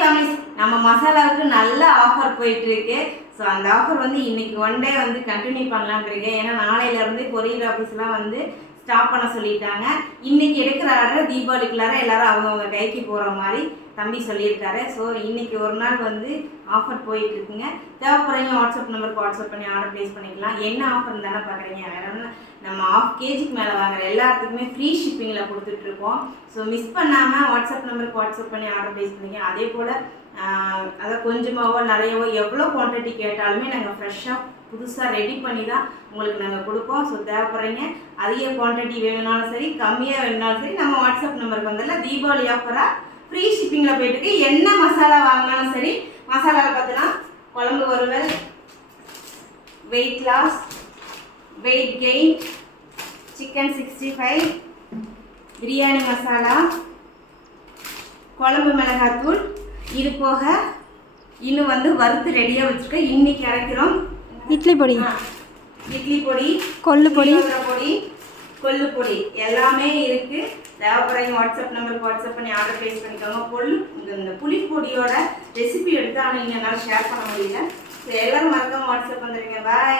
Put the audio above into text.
Families, நம்ம மசாலாவுக்கு நல்ல ஆஃபர் போயிட்டுருக்கு. ஸோ அந்த ஆஃபர் வந்து இன்றைக்கி ஒன் டே வந்து கண்டினியூ பண்ணலான்னு இருக்கேன். ஏன்னா நாளையிலேருந்து கொரியர் ஆஃபீஸ்லாம் வந்து ஸ்டாப் பண்ண சொல்லிட்டாங்க. இன்றைக்கி எடுக்கிற ஆர்டர் தீபாவளிக்குள்ளார எல்லோரும் அவங்கவுங்க கைக்கு போகிற மாதிரி தம்பி சொல்லியிருக்காரு. ஸோ இன்றைக்கி ஒரு நாள் வந்து ஆஃபர் போயிட்டுருக்குங்க. தேவைப்படுறீங்க வாட்ஸ்அப் நம்பருக்கு வாட்ஸ்அப் பண்ணி ஆர்டர் ப்ளேஸ் பண்ணிக்கலாம். என்ன ஆஃபர் தானே பார்க்குறீங்க? வேறு நம்ம ½ kgக்கு மேலே வாங்குற எல்லாத்துக்குமே ஃப்ரீ ஷிப்பிங்கில் கொடுத்துட்ருக்கோம். ஸோ மிஸ் பண்ணாமல் வாட்ஸ்அப் நம்பருக்கு வாட்ஸ்அப் பண்ணி ஆர்டர் ப்ளேஸ் பண்ணிக்க. அதே போல் அதை கொஞ்சமாவோ நிறையவோ எவ்வளோ குவான்டிட்டி கேட்டாலுமே நாங்கள் ஃப்ரெஷ்ஷாக புதுசாக ரெடி பண்ணி தான் உங்களுக்கு நாங்கள் கொடுப்போம். ஸோ தேவைப்படுறீங்க அதிக குவான்டிட்டி வேணும்னாலும் சரி, கம்மியாக வேணுனாலும் சரி, நம்ம வாட்ஸ்அப் நம்பருக்கு வந்தால தீபாவளி ஆஃபராக ஃப்ரீ ஷிப்பிங்கில் போயிட்டுருக்கு. என்ன மசாலா வாங்கினாலும் சரி, மசாலாவில் பார்த்தீங்கன்னா குழம்பு வறுவல், weight loss, weight gain, chicken 65, biryani masala, குழம்பு மிளகாத்தூள், இது போக இன்னும் வந்து வறுத்து ரெடியாக வச்சுருக்கோம். இன்றைக்கி அரைக்கிறோம். இட்லி பொடி, இட்லி பொடி, கொள்ளு பொடி, கொள்ளு பொடி எல்லாமே இருக்குது. தேவைப்படுறீங்க வாட்ஸ்அப் நம்பருக்கு வாட்ஸ்அப் பண்ணி ஆர்டர் ப்ளேஸ் பண்ணிக்கோங்க. இந்த புளிப்பொடியோட ரெசிபி எடுத்து ஆனால் என்னால் ஷேர் பண்ண முடியல. ஸோ எல்லோரும் மறக்காம வாட்ஸ்அப் வந்துடுங்க. பாய்.